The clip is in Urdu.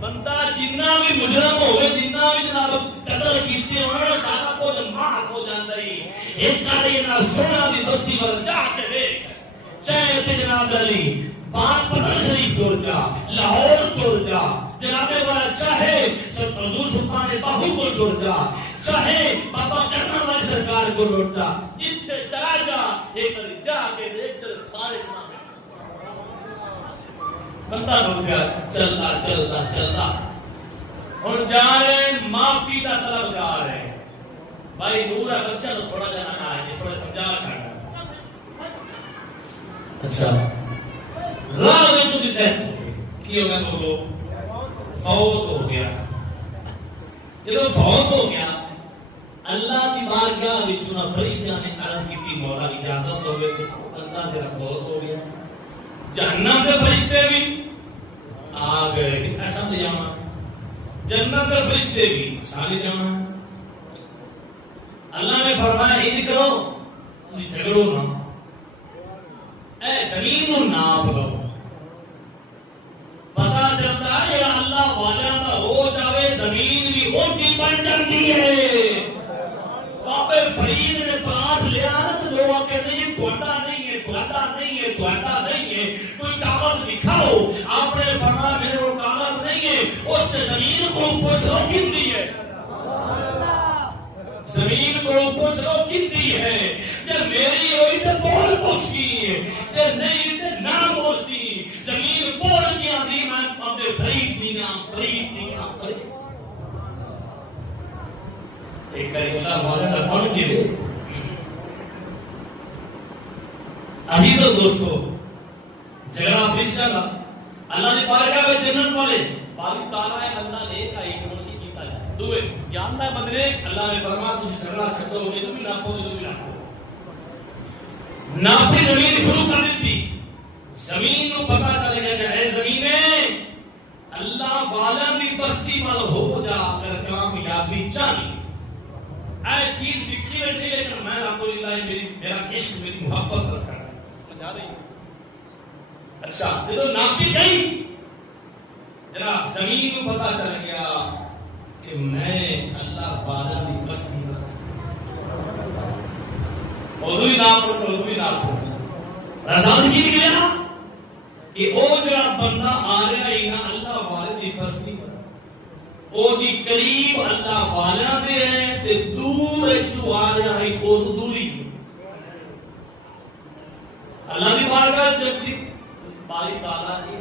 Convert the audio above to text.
بندہ جنہ بھی مجرم ہوئے جنہ بھی جناب قتل کیتے انہوں نے سارا کچھ معاف ہو جاتا ہی ایک کاری نہ سونا دی بستی پر جا کے دیکھ چاہے تے جناب علی بات پتر شریف ٹور جا لاہور ٹور جا جناب والا چاہے حضور سلطان باہو کو ٹور جا چاہے بابا کرنا والی سرکار کو ٹور جا جتنے چلا جا ایک جا کے دیکھ سارے نام بندہ ہو گیا چلتا چلتا چلتا اور جا رہے ہیں معافی کا طلب جا رہے ہیں بھائی نور ہے بچہ تو تھوڑا جانا آئے تھوڑا سمجھا چھاڑا اچھا راہ میں جو ڈیتھ ہو گئی کی ہو گیا بولو فوت ہو گیا جب فوت ہو گیا اللہ کی بارگاہ میں چنا فرشتیاں نے عرض کی تھی مولا اجازت ہو گئے تھے اللہ تیرا فوت ہو گیا جہنم کے فرشتے بھی آ گئے ایسا نہیں جانا جنت کے فرشتے بھی سارے جانا اللہ نے فرمایا ان کرو تجھے جھگڑو نا اے زمین و ناپ لو پتا چلتا ہے کہ اللہ والا کا ہو جاوے زمین بھی اوٹی بن جاتی ہے بابے فرید نے پاس لیا تو لوگ آکے نہیں تھوڑا نہیں ہے تھوڑا نہیں ہے تھوڑا نہیں ہے کوئی کاغذ دکھاؤ آپ نے فرمایا میرے وہ کاغذ نہیں ہے اس سے زمین کو اوپر سے گنتی ہے زمین کو اوپر سے گنتی ہے جب میری ہوئی تو بول پوچھی ہے جب نہیں تو نہ پوچھی زمین بول کیا نہیں میں اپنے فرید دینا ایک کری اللہ والا کون کے لئے عزیز و دوستو جگرہ فرشتہ تھا اللہ نے بارگاہ میں جنت والے باری تارا ہے اللہ لے کا ایک ان کی کیتا ہے دوئے جاننا ہے بندرے اللہ نے فرما تجھے جھگڑا چھتر ہو گئے تو بھی ناپو تو بھی ناپو ناپی زمین شروع کر دیتی زمین کو پتا چلے گیا کہ اے زمینیں اللہ والا بھی بستی مل ہو جا کر کامیابی چاہیے اے چیز بکھی بیٹھی لیکن میں آپ کو اللہ میرا عشق میری محبت رس کر سمجھا رہی اچھا یہ تو ناپی گئی جناب زمین کو پتا چل گیا کہ میں اللہ والا دی بستی میں موضوعی نام پر رضان کی نکلیا کہ او جڑا بندہ آ رہا ہے نا اللہ والے دی بستی میں او دی قریب اللہ والا دے ہیں تے دور ایک تو آ رہا ہے او دوری اللہ دی بارگاہ جب دی باری تعالیٰ دی